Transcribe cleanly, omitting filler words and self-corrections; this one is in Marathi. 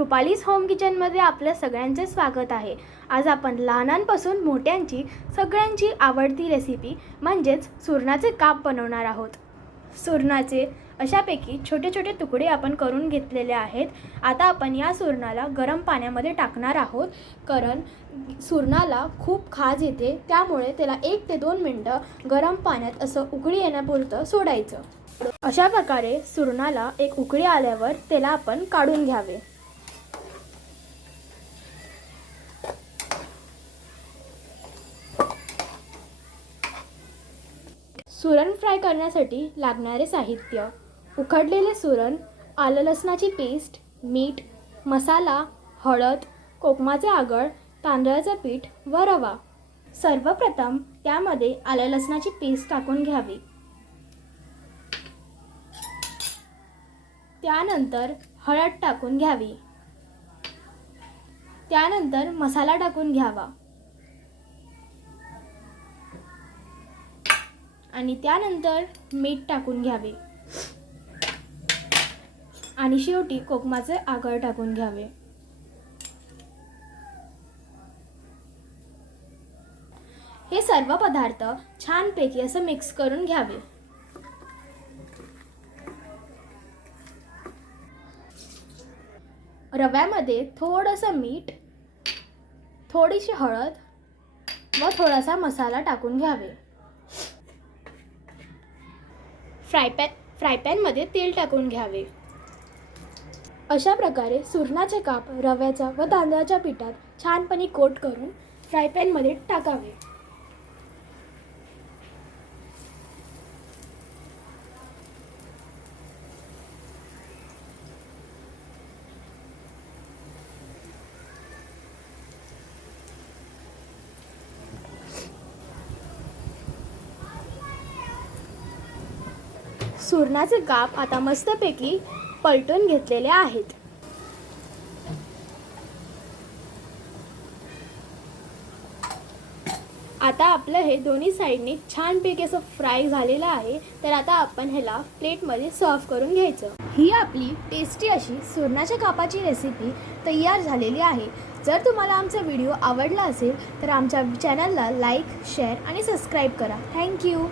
कृपालीज होम किचनमध्ये आपलं सगळ्यांचे स्वागत आहे। आज आपण लहानांपासून मोठ्यांची सगळ्यांची आवडती रेसिपी म्हणजेच सुरणाचे काप बनवणार आहोत। सुरणाचे अशापैकी छोटे छोटे तुकडे आपण करून घेतलेले आहेत। आता आपण या सुरणाला गरम पाण्यामध्ये टाकणार आहोत, कारण सुरणाला खूप खाज येते, त्यामुळे त्याला 1 ते 2 मिनिटं गरम पाण्यात असं उकळी येण्यापुरतं सोडायचं। अशा प्रकारे सुरणाला एक उकळी आल्यावर त्याला आपण काढून घ्यावे। सुरण फ्राय करण्यासाठी लागणारे साहित्य: उकडलेले सुरण, आलं लसणाची पेस्ट, मीठ, मसाला, हळद, कोकमाचे आगळ, तांदळाचे पीठ व रवा। सर्वप्रथम त्यामध्ये आलं लसणाची पेस्ट टाकून घ्यावी। त्यानंतर हळद टाकून घ्यावी। त्यानंतर मसाला टाकून घ्यावा आणि त्यानंतर मीठ टाकून घ्यावे आणि शेवटी कोकमाचे आगळ टाकून घ्यावे। हे सर्व पदार्थ छानपैकी असं मिक्स करून घ्यावे। रव्यामध्ये थोडंसं मीठ, थोडीशी हळद व थोडासा मसाला टाकून घ्यावे। फ्राय पॅनमध्ये तेल टाकून घ्यावे। अशा प्रकारे सुरणाचे काप रव्याच्या व तांदळाच्या पिठात छानपणे कोट करून फ्राय पॅनमध्ये टाकावे। सुरणाचे काप आता मस्तपैकी पलटून घेतलेले आहेत। आता आपलं हे दोन्ही साइडनी छानपैकी असं फ्राय झालेलं आहे, तर आता आपण ह्याला प्लेटमध्ये सर्व करून घ्यायचं। ही आपली टेस्टी अशी सुरणाच्या कापाची रेसिपी तयार झालेली आहे। जर तुम्हाला आमचा व्हिडिओ आवडला असेल तर आमच्या चॅनलला लाईक, शेअर आणि सबस्क्राईब करा। थँक्यू।